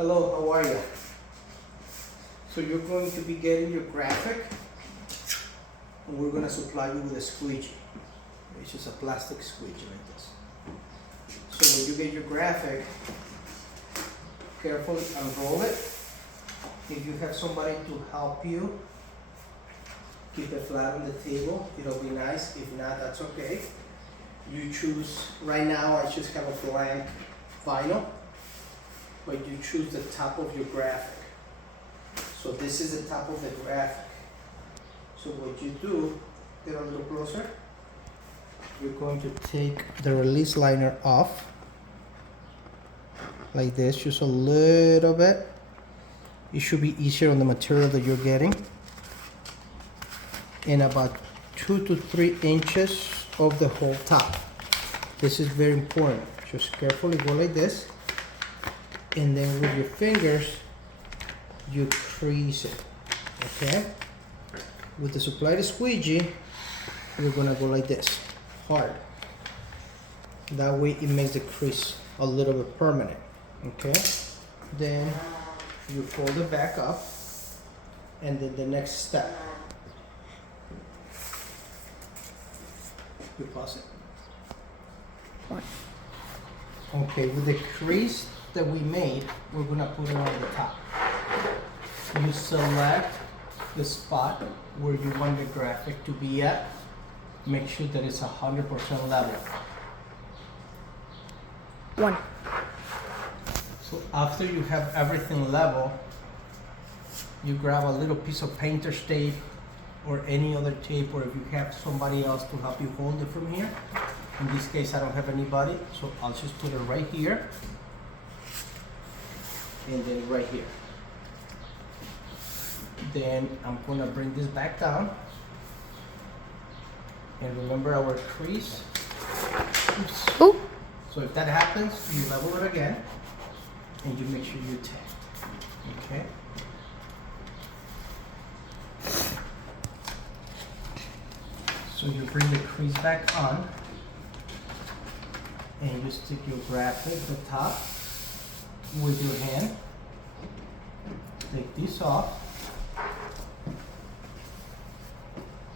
Hello, how are you? So you're going to be getting your graphic, and we're going to supply you with a squeegee. It's just a plastic squeegee like this. So when you get your graphic, carefully unroll it. If you have somebody to help you, keep it flat on the table. It'll be nice. If not, that's okay. You choose, right now I just have a blank vinyl, but you choose the top of your graphic. So this is the top of the graphic. So what you do, get a little closer, you're going to take the release liner off, like this, just a little bit. It should be easier on the material that you're getting. And about 2 to 3 inches of the whole top. This is very important. Just carefully go like this, and then with your fingers you crease it. Okay, with the supplied squeegee you're gonna go like this, hard. That way it makes the crease a little bit permanent. Okay, then you fold it back up, and then the next step, you pause it. Okay, with the crease that we made, we're gonna put it on the top. You select the spot where you want the graphic to be at. Make sure that it's 100% level. 1. So after you have everything level, you grab a little piece of painter's tape or any other tape, or if you have somebody else to help you hold it from here. In this case, I don't have anybody, so I'll just put it right here, and then right here. Then I'm gonna bring this back down, and remember our crease. Oops. Ooh. So if that happens, you level it again, and you make sure you tape. Okay. So you bring the crease back on, and you stick your graphic at the top with your hand. Take this off.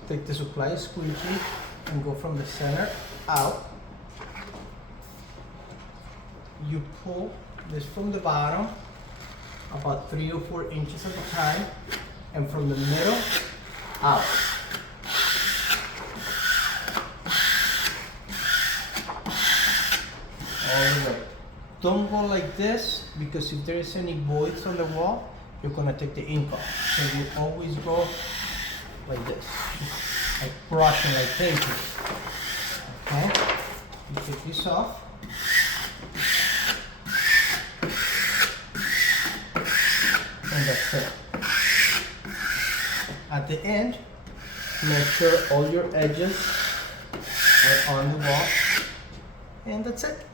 Take the supply squeegee and go from the center out. You pull this from the bottom about 3 or 4 inches at a time, and from the middle out. All the way. Don't go like this, because if there is any voids on the wall, you're gonna take the ink off. So you always go like this, like brushing, like painting. Okay? You take this off. And that's it. At the end, make sure all your edges are on the wall. And that's it.